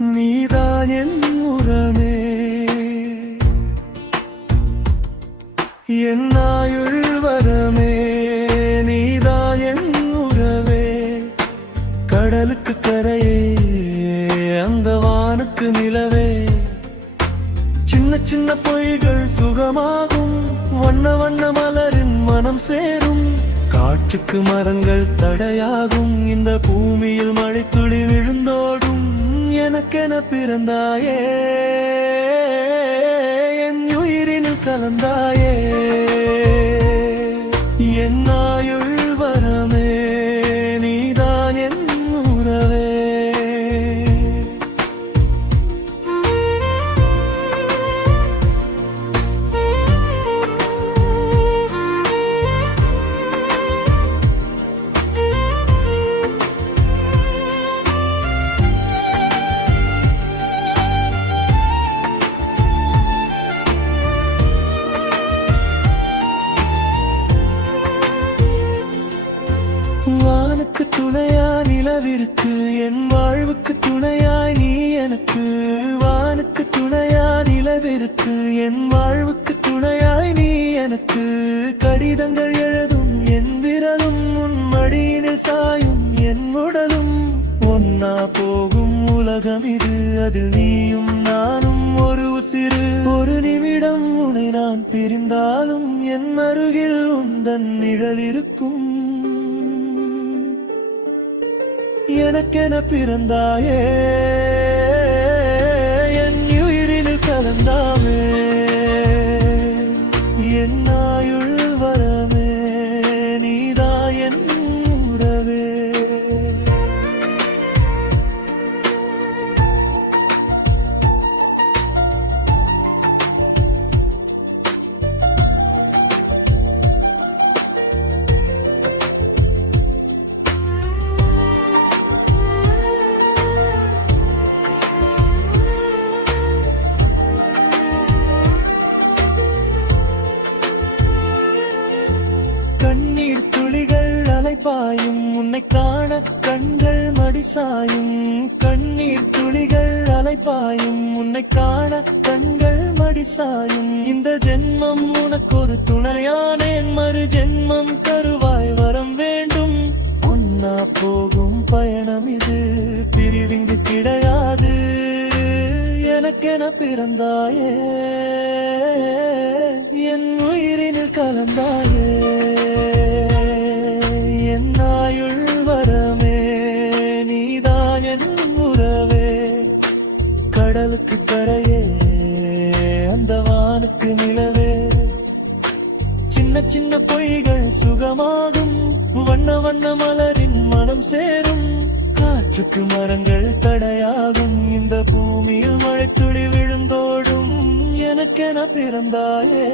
நீதான் என் உறவே, என் ஆயுள் வரமே. நீதான் என் உறவே, கடலுக்கு கரையே, அந்த வானுக்கு நிலவே. சின்ன சின்ன பொய்கள் சுகமாகும், வண்ண வண்ண மலரின் மனம் சேரும். காற்றுக்கு மரங்கள் தடையாகும், இந்த பூமியில் மழைத்துளி விழுந்தோடும். எனக்கென பிறந்தாயே, என் உயிரினில் கலந்தாயே. என் ஆயுள் வரமே, நீதான் என் உறவே. வானுக்கு துணையா நிலவிற்கு, என் வாழ்வுக்கு துணையாய் நீ எனக்கு. வானுக்கு துணையா நிலவிற்கு, என் வாழ்வுக்கு துணையாய் நீ எனக்கு. கடிதங்கள் எழுதும் என் விரலும், உன் மடியினில் சாயும் என் உடலும். ஒன்னா போகும் உலகம் இது, அதில் நீயும் நானும் ஒரு உசிறு. ஒரு நிமிடம் உன்னை நான் பிரிந்தாலும் என் அருகில் உந்தன் நிழல் இருக்கும். எனக்கென பிறந்தாயே, என் உயிரினில் கலந்தாமே. என் ஆயுள் வரமே, நீதான் என் உறவே. கண்ணீர் துளிகள் அலைபாயும், உன்னை காண கண்கள் மடிசாயும். கண்ணீர் துளிகள் அலைபாயும், உன்னை காண கண்கள் மடிசாயும். இந்த ஜென்மம் உனக்கு ஒரு துணையானேன், மறு ஜென்மம் கருவாய் வரம் வேண்டும். ஒன்னா போகும் பயணம் இது, பிரிவிங்கு கிடையாது. எனக்கென பிறந்தாயே, என் உயிரினில் கலந்தாயே. என் ஆயுள் வரமே, நீதான் என் உறவே. கடலுக்கு கரையே, அந்த வானுக்கு நிலவே. சின்ன சின்ன பொய்கள் சுகமாகும், வண்ண வண்ண மலரின் மனம் சேரும். காற்றுக்கு மரங்கள் தடையாகும், இந்த பூமியில் மழைத்துளி விழுந்தோடும். எனக்கென பிறந்தாயே,